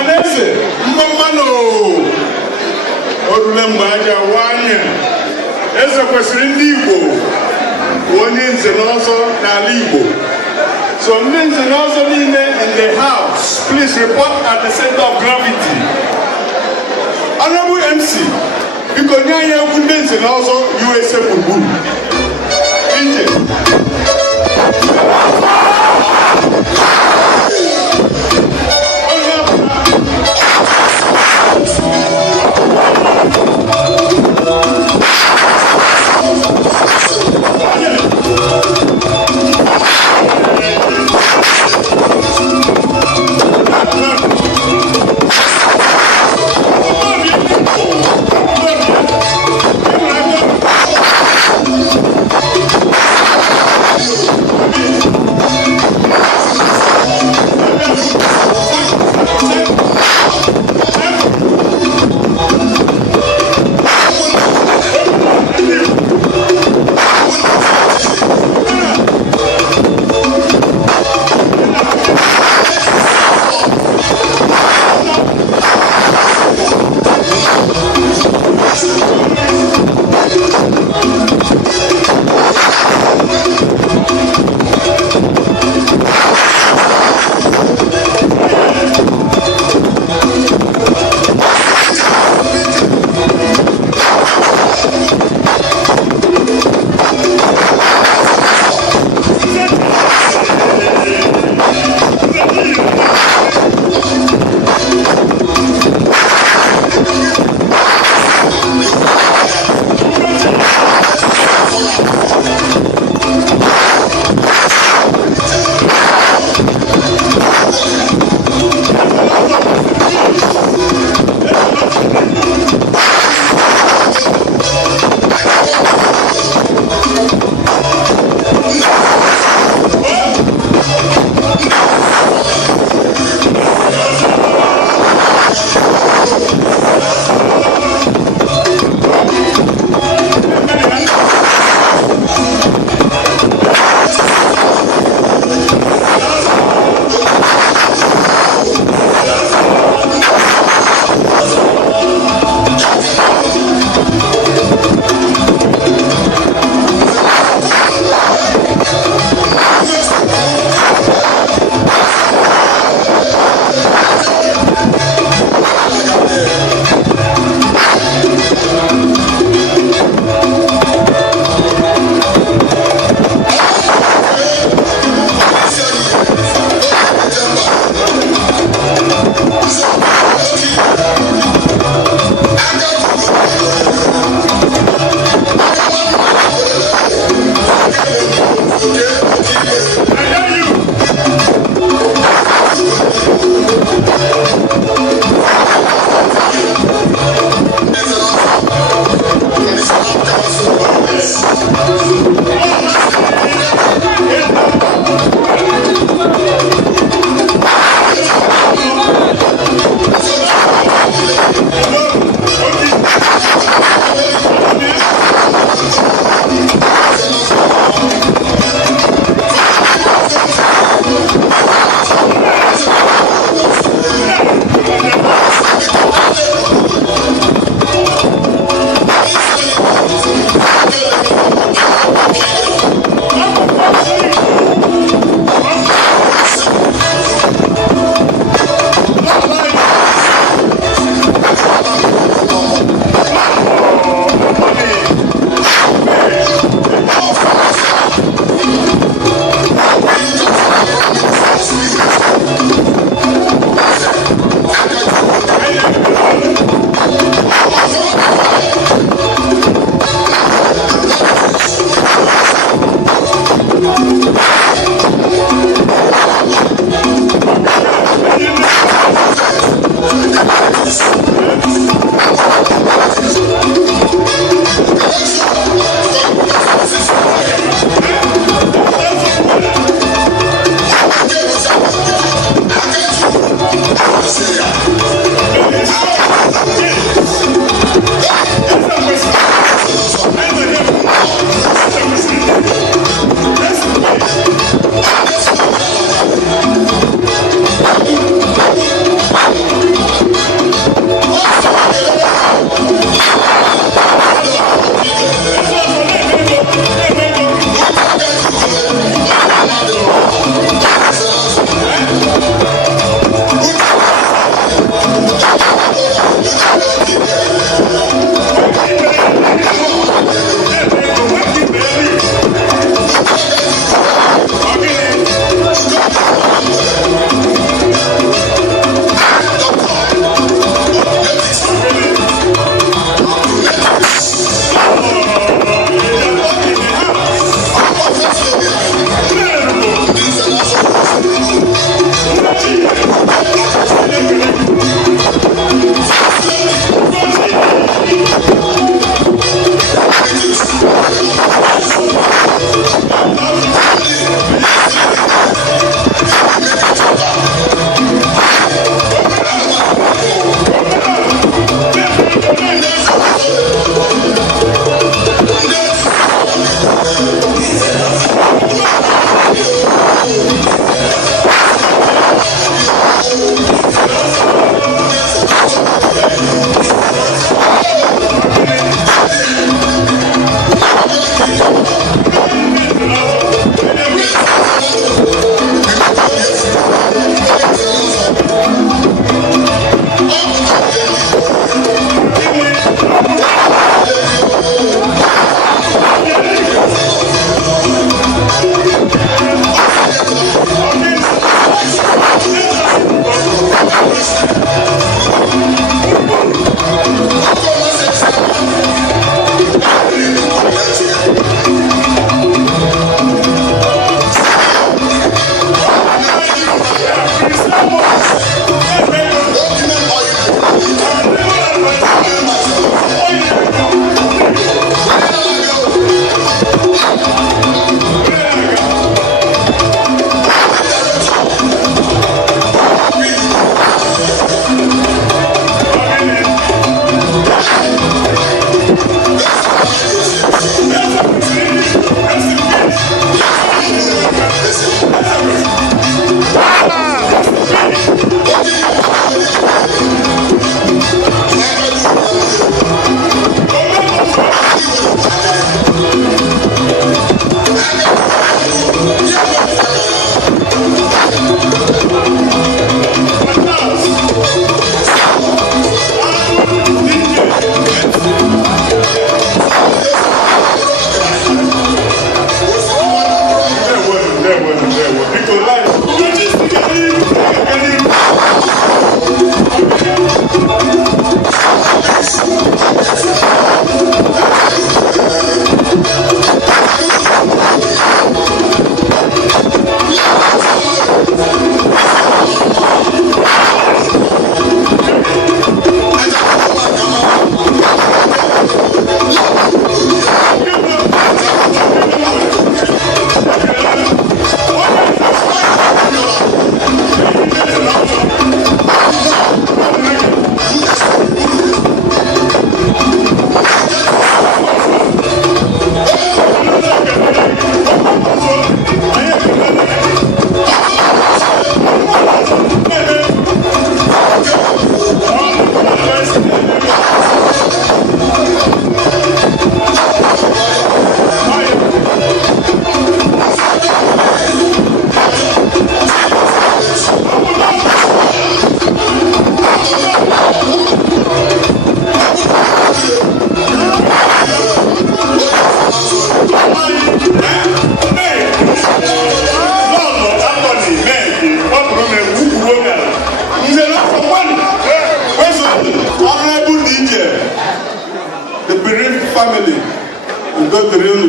Ọhaneze mmanụ orule mgbe aja nwanyị eze kwesịrị ndị Igbo onye nze na ọzọ n'ala Igbo. So ndị nze na ọzọ niile in the house, please report at the center of gravity. Honorable MC, biko nye anyị egwu ndị nze na ọzọ USA gburugburu. Ije.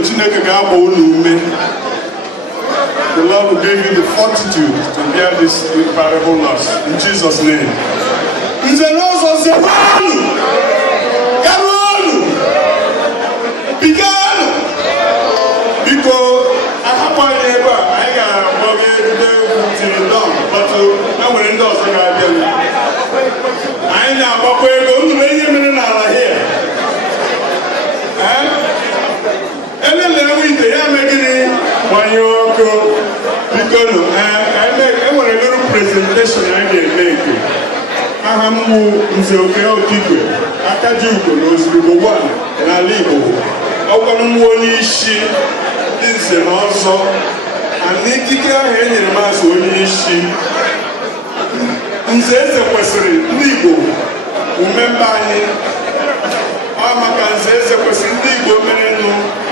Chineke ga-agba unu ume. The Lord will give you the fortitude to bear this incredible loss. In Jesus' name. Nze n'ọzọ zekwanu, garuonu, biganu. Biko ahapụ anyị ebe a, anyị ga-agbago ebe till dawn, but enwere ndị ọzọ ga-abịa. Anyị na-agbakwa ego nnụnụ ihe mere n'ala here. Elele enwe ite ya mee gịnị gbanye ọkụ. Biko nụ enwere little presentation anyị ga-eme nke. Aha m bụ Nze Oke Okigwe Akaji Ugo na Ozugbo 1 n'ala Igbo. Ọkwanụ m onye isi ndị nze na ọzọ. Ana ikike ahụ e nyere maazị onye isi. Nze eze kwesịrị ndị Igbo umemba anyị. Ọ maka nze eze kwesịrị ndị Igbo merenụ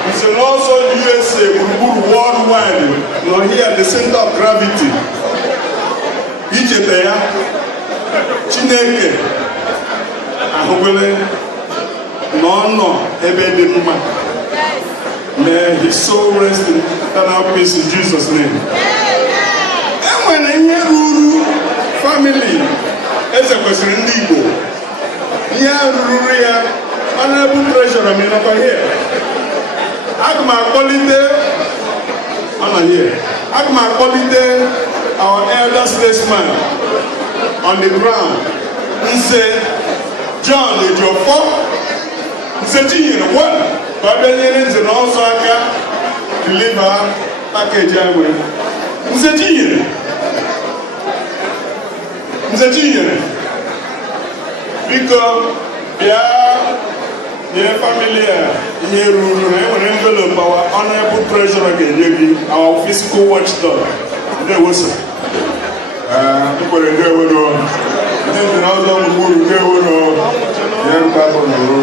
nze na ọzọ USA gburugburu worldwide nọ here the center of gravity. Icheta ya Chineke ahụgole n'ọnọ ebe dị mma. May his soul rest in eternal peace in Jesus' name. Enwere ihe ruru family eze kwesịrị ndị Igbo. Ihe ruru ya honorable treasurer m nọkwa here. Aga m akpọlite our elder statesman on the ground. Nze John Ejiofor, Nze Chinyere 1, Babanyere Nze na ọzọ aka deliver package ahụ. Nze Chinyere, biko bịa nye family a ihe ruru ha enwere envelope our honorable treasurer ga-enye gị, our physical watchdog. Ndewoso. Mkwere ndewero. Ndị nze na ọzọ gburugburu ndewero. Nye mkpapụ n'ụrụ.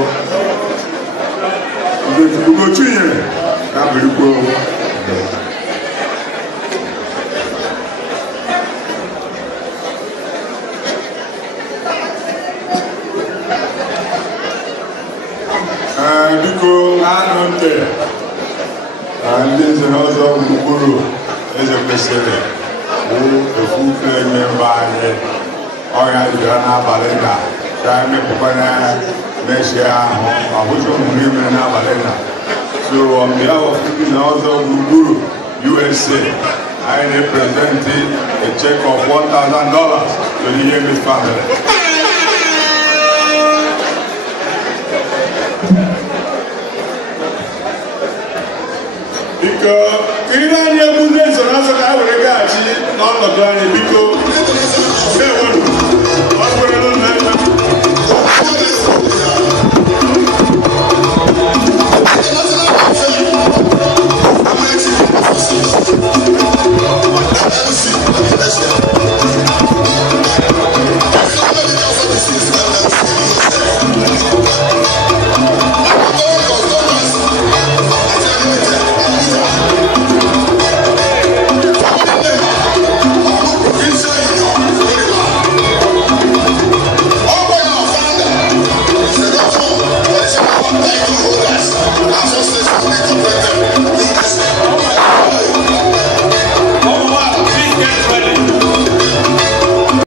Ugo Chinyere na birikwo. Biko anụ ntị ndị nze na ọzọ gburugburu eze kwesịrị bụ efufe eme mba anyị ọrịa jidere n'abalị na ka emepụkwara mechie ahụ ọ bụghị omume mere n'abalị na. So on behalf of ndị na ọzọ gburugburu USA, I represent a check of $1,000 to the Yemis family. Biko kiri anyị egwu ndị nso na-asọ ka ha were gaghachi n'ọnọdụ anyị biko.